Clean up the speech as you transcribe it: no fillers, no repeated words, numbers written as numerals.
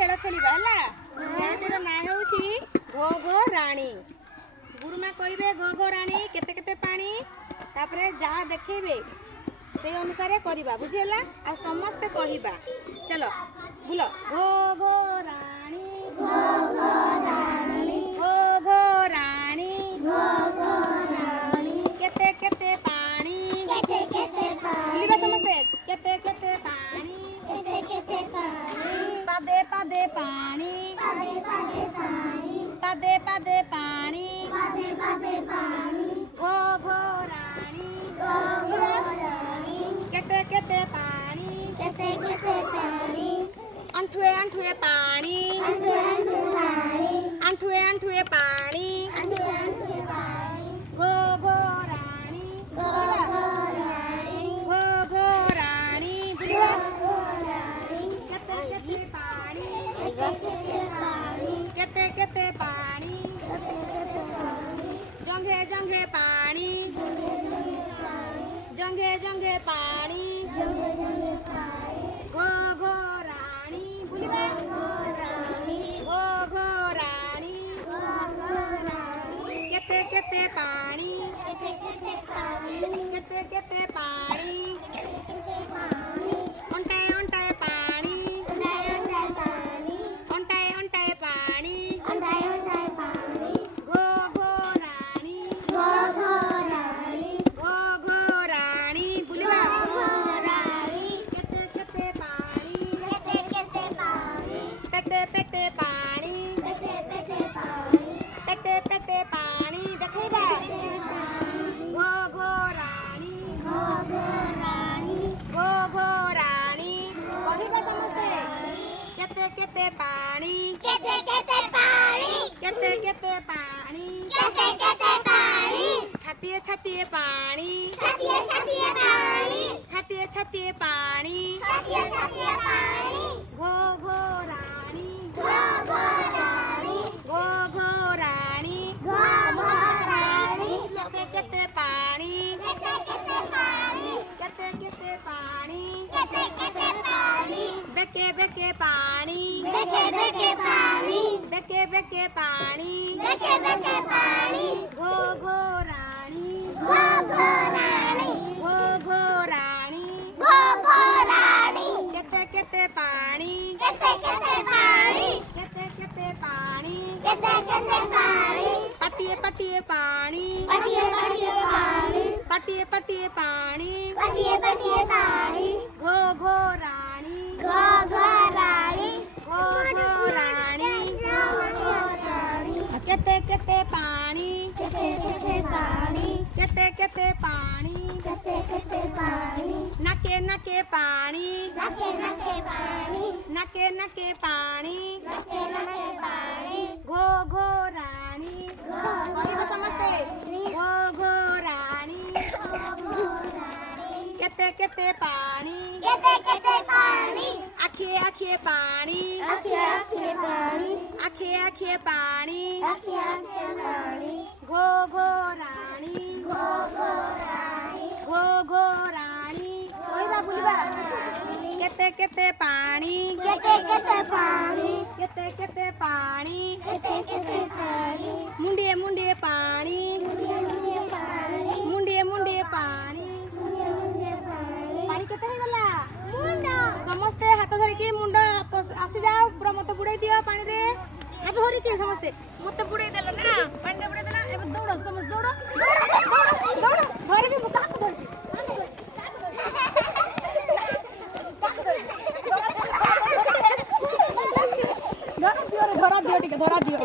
खेल खेलिबा हला खेलटीर ना हेउछि घो घो रानी गुरुमा कहबे घो घो रानी केते केते पानी तापरे जा देखेबे से अनुसार करबा बुझिला आ समस्त कहबा चलो बोलो घो घो रानी घो घो रानी घो घो रानी घो घो रानी केते केते पानी बोलिबा समस्ते केते केते पानी पादे पादे पानी पादे पादे पानी घो घो रानी केते केते पानी अंठुए अंठुए पानी अंठुए अंठुए पानी घो घो रानी घो घो रानी केते केते पानी जंघे जंघे पानी जंघे जंघे पानी घो घो रानी बोलिबा घो घो रानी केते केते पानी केते केते पानी अंटाए अंटाए पानी अंटाए अंटाए पानी घो घो रानी घो घो रानी बोलिबा केते केते पानी पेटे पेटे पानी पेटे पेटे पानी देखैबा घो घो रानी घो घो रानी कहबा समस्ते केते केते पानी केते केते पानी छातिए छातिए पानी छातिए छातिए पानी घो घो रानी घो घो रानी केते केते पानी केते केते पानी बेके बेके पानी बेके बेके पानी घो घो रानी घो घो रानी केते केते पानी केते केते पानी पटिए पटिए पानी पटिए पटिए पानी घो घो रानी घो घो रानी केते केते पानी केते केते पानी नके नके पानी नके नके पानी घो घो रानी कहबो समस्ते घो घो रानी केते केते पानी आखे आखे पानी आखे आखे पानी घो घो रानी घो घो रानी कहबा बोलिबा केते केते पानी केते केते पानी मुंडिए मुंडिए पानी मुंडिए मुंडिए पानी पानी केते हे गला समस्ते हाथ धरिकी मुंड आसी जाओ पूरा मत बुड़ाई दियो पानी रे हाथ धरिकी समस्ते मत बुड़ाई देला ना पानी रे बुड़ाई देला एबे दौड़ समस्त दौड़ दौड़ धरे भी मत हाथ धर धरा दियो टिके धरा दियो